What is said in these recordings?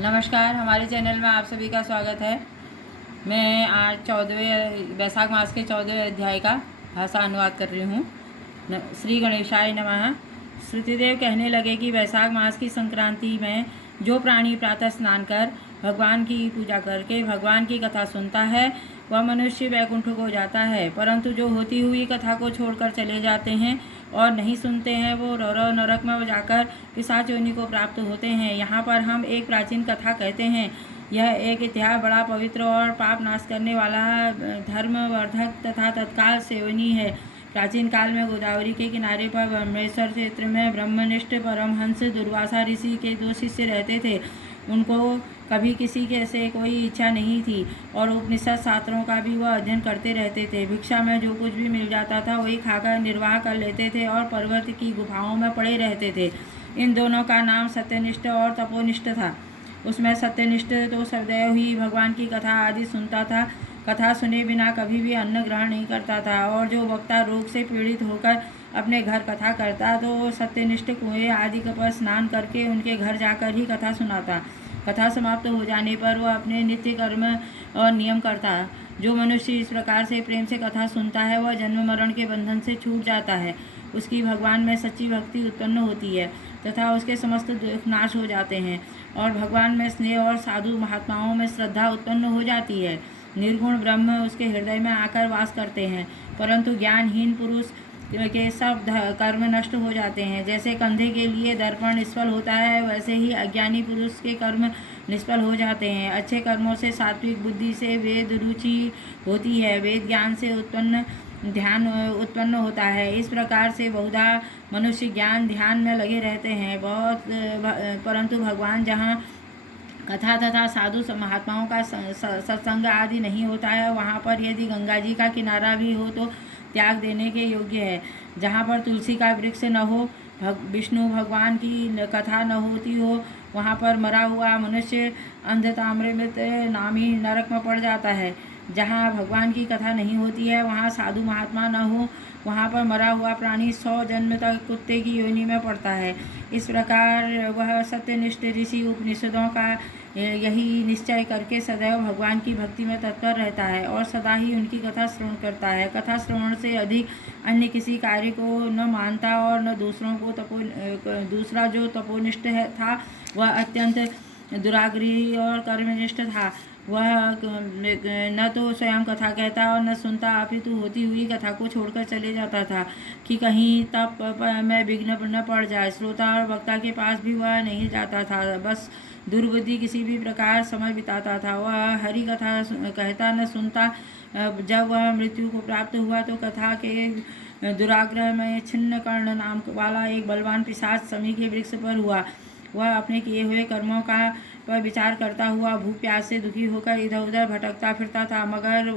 नमस्कार, हमारे चैनल में आप सभी का स्वागत है। मैं आज 14वें वैशाख मास के 14वें अध्याय का भाषा अनुवाद कर रही हूँ। श्री गणेशाय नमः। श्रुतिदेव कहने लगे कि वैशाख मास की संक्रांति में जो प्राणी प्रातः स्नान कर भगवान की पूजा करके भगवान की कथा सुनता है वह मनुष्य वैकुंठ को जाता है, परंतु जो होती हुई कथा को छोड़कर चले जाते हैं और नहीं सुनते हैं वो रौरव नरक में जाकर पिशाच योनि को प्राप्त होते हैं। यहाँ पर हम एक प्राचीन कथा कहते हैं। यह एक इतिहास बड़ा पवित्र और पाप नाश करने वाला धर्मवर्धक तथा तत्काल सेवनीय है। प्राचीन काल में गोदावरी के किनारे पर ब्रह्मेश्वर क्षेत्र में ब्रह्मनिष्ठ परमहंस दुर्वासा ऋषि के 2 शिष्य रहते थे। उनको कभी किसी के से कोई इच्छा नहीं थी और उपनिषद शास्त्रों का भी वह अध्ययन करते रहते थे। भिक्षा में जो कुछ भी मिल जाता था वही खाकर निर्वाह कर लेते थे और पर्वत की गुफाओं में पड़े रहते थे। इन दोनों का नाम सत्यनिष्ठ और तपोनिष्ठ था। उसमें सत्यनिष्ठ तो सदैव ही भगवान की कथा आदि सुनता था, कथा सुने बिना कभी भी अन्न ग्रहण नहीं करता था, और जो वक्ता रोग से पीड़ित होकर अपने घर कथा करता तो सत्यनिष्ठ कुएं आदि पर स्नान करके उनके घर जाकर ही कथा सुनाता। कथा समाप्त हो जाने पर वह अपने नित्य कर्म और नियम करता। जो मनुष्य इस प्रकार से प्रेम से कथा सुनता है वह जन्म मरण के बंधन से छूट जाता है। उसकी भगवान में सच्ची भक्ति उत्पन्न होती है तथा उसके समस्त दुख नाश हो जाते हैं और भगवान में स्नेह और साधु महात्माओं में श्रद्धा उत्पन्न हो जाती है। निर्गुण ब्रह्म उसके हृदय में आकर वास करते हैं, परंतु ज्ञानहीन पुरुष के सब कर्म नष्ट हो जाते हैं। जैसे कंधे के लिए दर्पण निष्फल होता है वैसे ही अज्ञानी पुरुष के कर्म निष्फल हो जाते हैं। अच्छे कर्मों से सात्विक बुद्धि से वेद रुचि होती है, वेद ज्ञान से उत्पन्न ध्यान उत्पन्न होता है। इस प्रकार से बहुधा मनुष्य ज्ञान ध्यान में लगे रहते हैं परंतु भगवान जहाँ कथा तथा साधु महात्माओं का सत्संग आदि नहीं होता है वहाँ पर यदि गंगा जी का किनारा भी हो तो त्याग देने के योग्य है। जहाँ पर तुलसी का वृक्ष न हो, विष्णु भगवान की कथा न होती हो, वहाँ पर मरा हुआ मनुष्य अंधताम्रमृत नामी नरक में पड़ जाता है। जहाँ भगवान की कथा नहीं होती है वहाँ साधु महात्मा न हो, वहाँ पर मरा हुआ प्राणी 100 जन्म तक कुत्ते की योनि में पड़ता है। इस प्रकार वह सत्यनिष्ठ ऋषि उपनिषदों का यही निश्चय करके सदैव भगवान की भक्ति में तत्पर रहता है और सदा ही उनकी कथा श्रवण करता है। कथा श्रवण से अधिक अन्य किसी कार्य को न मानता और न दूसरों को दूसरा जो तपोनिष्ठ था वह अत्यंत दुराग्रही और कर्मनिष्ठ था। वह न तो स्वयं कथा कहता और न सुनता, अपितु होती हुई कथा को छोड़कर चले जाता था कि कहीं तप में विघ्न न पड़ जाए। श्रोता और वक्ता के पास भी वह नहीं जाता था, बस दुर्बुद्धि किसी भी प्रकार समय बिताता था। वह हरि कथा कहता न सुनता। जब वह मृत्यु को प्राप्त हुआ तो कथा के दुराग्रह में छिन्न कर्ण नाम वाला एक बलवान पिशाच समी के वृक्ष पर हुआ। वह अपने किए हुए कर्मों का पर विचार करता हुआ भूख प्यास से दुखी होकर इधर उधर भटकता फिरता था, मगर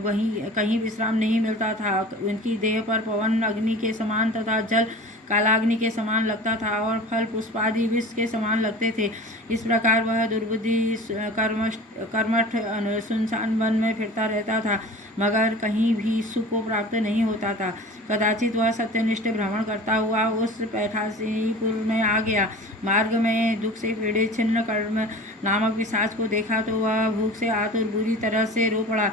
वहीं कहीं विश्राम नहीं मिलता था। उनकी देह पर पवन अग्नि के समान तथा जल कालाग्नि के समान लगता था और फल पुष्पादि विष के समान लगते थे। इस प्रकार वह दुर्बुद्धि कर्मठ सुनसान वन में फिरता रहता था, मगर कहीं भी सुख को प्राप्त नहीं होता था। कदाचित वह सत्यनिष्ठ भ्रमण करता हुआ उस पैठासीपुर में आ गया। मार्ग में दुख से पीड़ित छिन्न कर्म नामक पिशाच को देखा तो वह भूख से आतुर बुरी तरह से रो पड़ा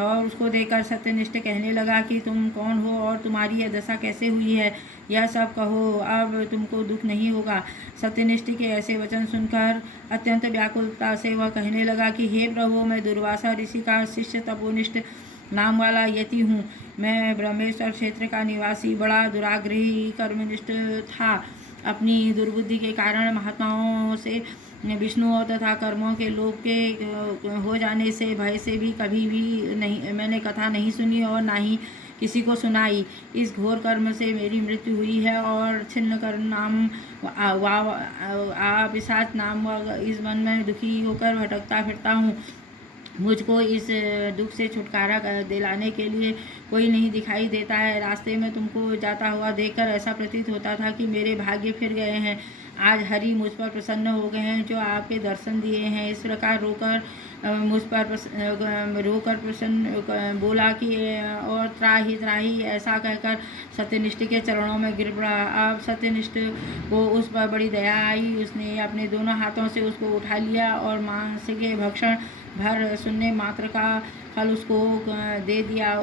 और उसको देखकर सत्यनिष्ठ कहने लगा कि तुम कौन हो और तुम्हारी यह दशा कैसे हुई है, यह सब कहो, अब तुमको दुख नहीं होगा। सत्यनिष्ठ के ऐसे वचन सुनकर अत्यंत व्याकुलता से वह कहने लगा कि हे प्रभु, मैं दुर्वासा ऋषि का शिष्य तपोनिष्ठ नाम वाला यति हूँ। मैं ब्रह्मेश्वर क्षेत्र का निवासी बड़ा दुराग्रही कर्मनिष्ठ था। अपनी दुर्बुद्धि के कारण महात्माओं से विष्णु तथा कर्मों के लोभ के हो जाने से भय से भी कभी भी नहीं मैंने कथा नहीं सुनी और ना ही किसी को सुनाई। इस घोर कर्म से मेरी मृत्यु हुई है और छिन्न कर्म नाम पिशाच नाम इस वन में दुखी होकर भटकता फिरता हूँ। मुझको इस दुख से छुटकारा दिलाने के लिए कोई नहीं दिखाई देता है। रास्ते में तुमको जाता हुआ देखकर ऐसा प्रतीत होता था कि मेरे भाग्य फिर गए हैं। आज हरि मुझ पर प्रसन्न हो गए हैं, जो आपके दर्शन दिए हैं। इस प्रकार मुझ पर रोकर प्रसन्न बोला कि और त्राही त्राही, ऐसा कहकर सत्यनिष्ठ के चरणों में गिर पड़ा। अब सत्यनिष्ठ को उस पर बड़ी दया आई। उसने अपने दोनों हाथों से उसको उठा लिया और मांस के भक्षण भर सुनने मात्र का फल उसको दे दिया।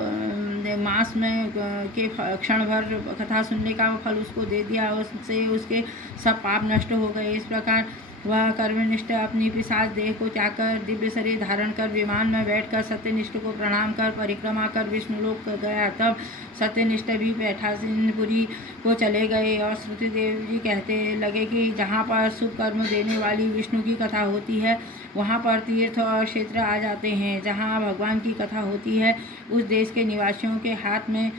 मांस में के क्षण भर कथा सुनने का फल उसको दे दिया। उससे उसके सब पाप नष्ट हो गए। इस प्रकार वह कर्मनिष्ठ अपनी पिशाच देह को त्याग कर दिव्य शरीर धारण कर विमान में बैठकर सत्यनिष्ठ को प्रणाम कर परिक्रमा कर विष्णुलोक गया। तब सत्यनिष्ठ भी पैठासिनपुरी को चले गए और श्रुतिदेव जी कहते लगे कि जहाँ पर शुभ कर्म देने वाली विष्णु की कथा होती है, वहाँ पर तीर्थ और क्षेत्र आ जाते हैं। जहाँ भगवान की कथा होती है, उस देश के निवासियों के हाथ में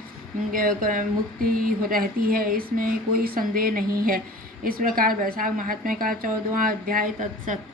मुक्ति रहती है, इसमें कोई संदेह नहीं है। इस प्रकार वैशाख महात्म्य का 14वां अध्याय तत्सत।